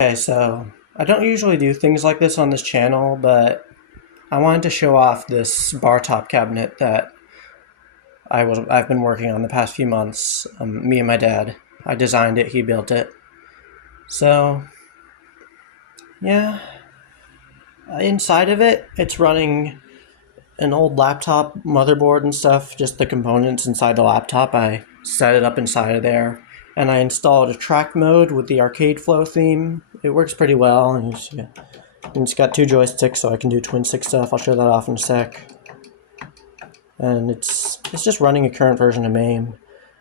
Okay, so I don't usually do things like this on this channel, but I wanted to show off this bar top cabinet that I've been working on the past few months. Me and my dad. I designed it, he built it. So yeah, inside of it, it's running an old laptop motherboard and stuff. Just the components inside the laptop. I set it up inside of there, and I installed a track mode with the arcade flow theme. It works pretty well, and it's got two joysticks, so I can do twin stick stuff. I'll show that off in a sec. And it's just running a current version of MAME.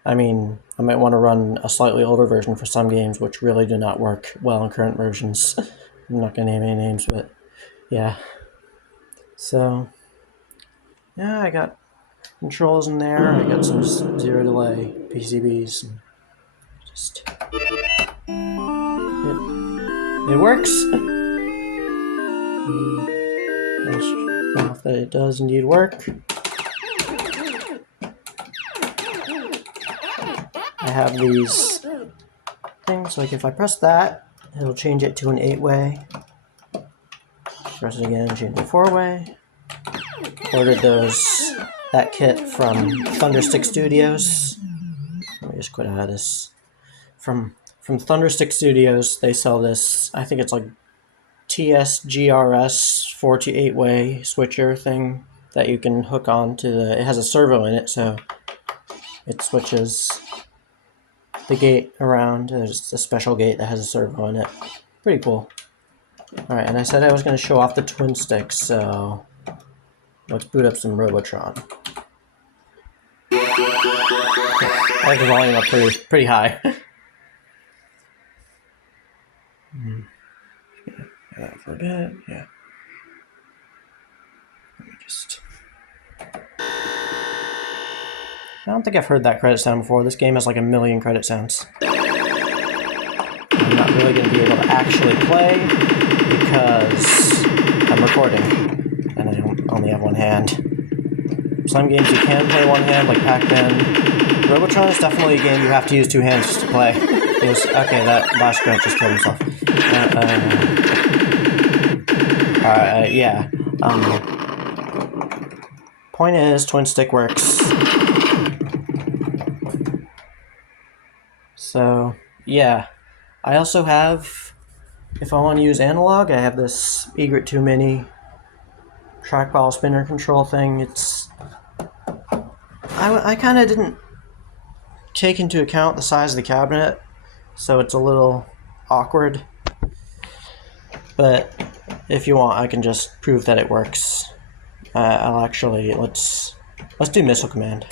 I mean, I might want to run a slightly older version for some games, which really do not work well in current versions. I'm not going to name any names, but yeah. So, yeah, I got controls in there. I got some zero delay PCBs. And just it works. I'll show off that it does indeed work. I have these things, like if I press that, it'll change it to an 8-way. Press it again, change it 4-way. Ordered that kit from Thunderstick Studios. Let me just quit out of this. From Thunderstick Studios, they sell this, I think it's like TSGRS 4 to 8-way switcher thing that you can hook on to it has a servo in it, so it switches the gate around. There's a special gate that has a servo in it. Pretty cool. Alright, and I said I was going to show off the twin sticks, so let's boot up some Robotron. I have the volume up pretty high. That for a bit, yeah. Let me just... I don't think I've heard that credit sound before. This game has like a million credit sounds. I'm not really going to be able to actually play because I'm recording and I only have one hand. Some games you can play one hand, like Pac-Man. Robotron is definitely a game you have to use two hands to play. Okay, that last grunt just killed himself. Yeah. Point is, twin stick works. So, yeah. I also have, if I want to use analog, I have this Egret 2 Mini trackball spinner control thing. I kind of didn't take into account the size of the cabinet, so it's a little awkward. But if you want, I can just prove that it works. I'll actually, let's do Missile Command.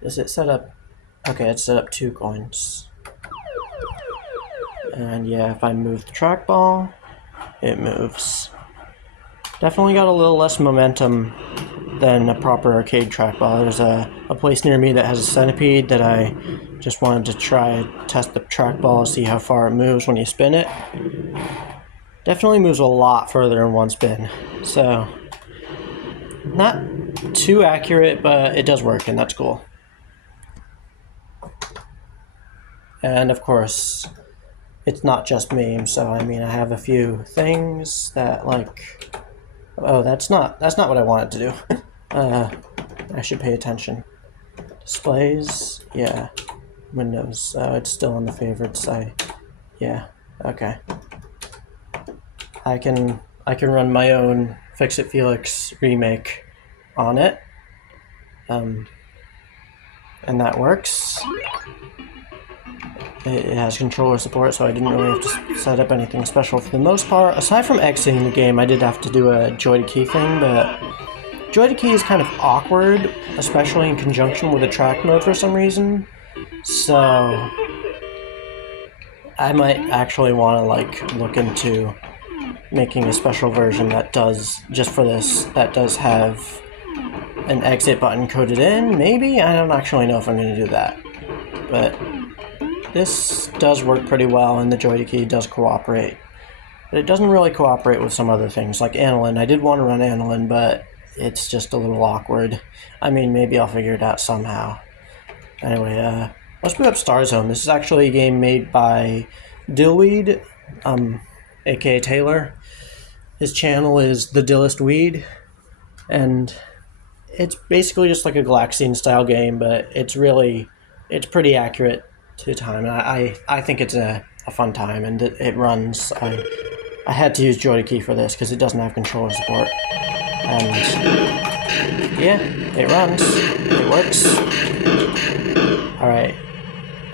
Is it set up? Okay, it's set up 2 coins. And yeah, if I move the trackball, it moves. Definitely got a little less momentum than a proper arcade trackball. There's a place near me that has a centipede that I just wanted to try test the trackball, see how far it moves when you spin it. Definitely moves a lot further in one spin. So, not too accurate, but it does work, and that's cool. And of course, it's not just memes, so I mean I have a few things that like... Oh, that's not what I wanted to do. I should pay attention. Displays, yeah. Windows, it's still in the favorites. Yeah, okay. I can run my own Fix-It Felix remake on it. And that works. It has controller support, so I didn't really have to set up anything special for the most part. Aside from exiting the game, I did have to do a joy to key thing, but joy to key is kind of awkward, especially in conjunction with the track mode for some reason. So I might actually want to like look into making a special version that does, just for this, that does have an exit button coded in. Maybe? I don't actually know if I'm going to do that. But this does work pretty well, and the joy to key does cooperate. But it doesn't really cooperate with some other things, like aniline. I did want to run aniline, but it's just a little awkward. I mean, maybe I'll figure it out somehow. Anyway, Let's boot up Star Zone. This is actually a game made by Dillweed, aka Taylor. His channel is The Dillest Weed, and it's basically just like a Galaxian style game, but it's pretty accurate to time. I think it's a fun time, and it runs. I had to use JoyKey for this because it doesn't have controller support, and yeah, it runs. It works. Alright,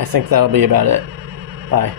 I think that'll be about it. Bye.